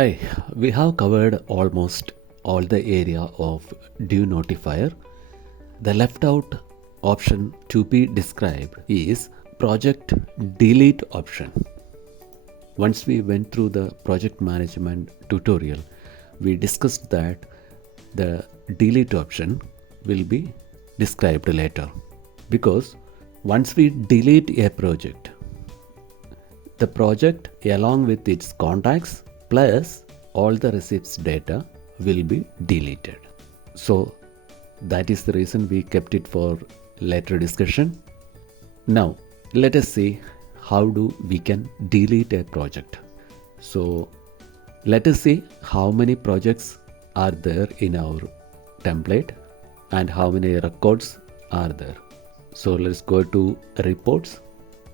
Hi, we have covered almost all the area of Due Notifier. The left out option to be described is project delete option. Once we went through the project management tutorial, we discussed that the delete option will be described later, because once we delete a project, the project along with its contacts plus all the receipts data will be deleted. So that is the reason we kept it for later discussion. Now let us see how do we can delete a project. So let us see how many projects are there in our template and how many records are there. So let's go to reports.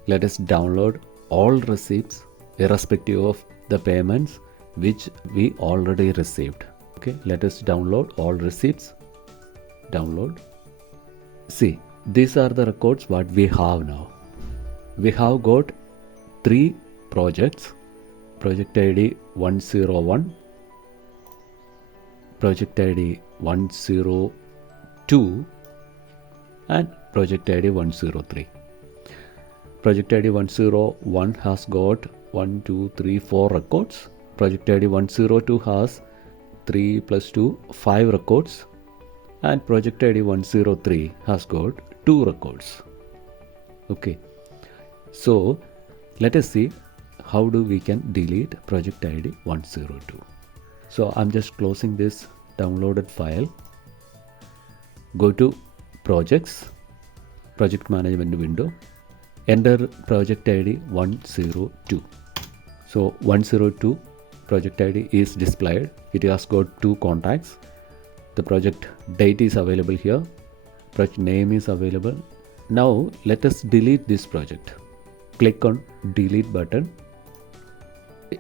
Let us download all receipts irrespective of the payments which we already received. Okay, let us download all receipts. Download. See, these are the records what we have now. We have got 3 projects: project ID 101, project ID 102 and project ID 103. Project ID 101 has got 1, 2, 3, 4 records. Project ID 102 has 3 plus 2, 5 records, and project ID 103 has got 2 records. Okay, so let us see how do we can delete project ID 102. So I'm just closing this downloaded file. Go to projects, project management window, enter project ID 102. So 102 project ID is displayed. It has got 2 contacts. The project date is available here. Project name is available. Now let us delete this project. Click on delete button.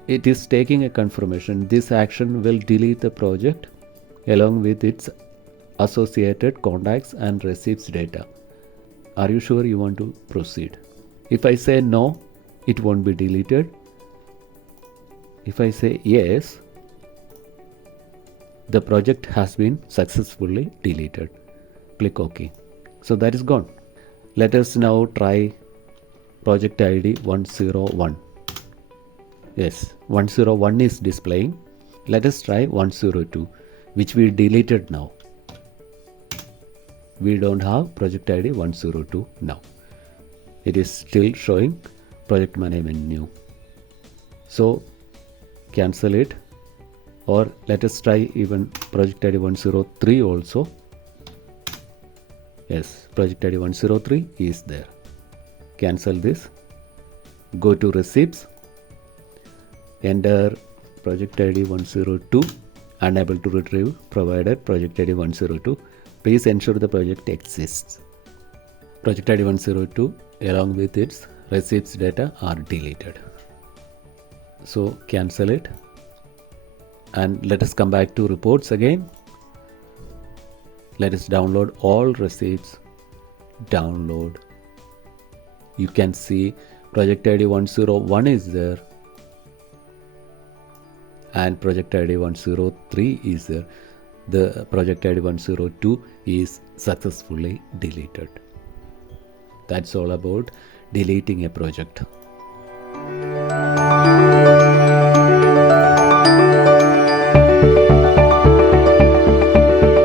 It is taking a confirmation. This action will delete the project along with its associated contacts and receipts data. Are you sure you want to proceed? If I say no, it won't be deleted. If I say yes, the project has been successfully deleted. Click OK. So that is gone. Let us now try project ID 101. Yes, 101 is displaying. Let us try 102, which we deleted now. We don't have project ID 102 now. It is still showing project management new. So cancel it, or let us try even project ID 103 also. Yes, project ID 103 is there. Cancel this. Go to receipts. Enter project ID 102. Unable to retrieve provided project ID 102. Please ensure the project exists. Project ID 102 along with its receipts data are deleted. So cancel it and let us come back to reports again. Let us download all receipts. Download. You can see project ID 101 is there and project ID 103 is there. The project ID 102 is successfully deleted. That's all about deleting a project.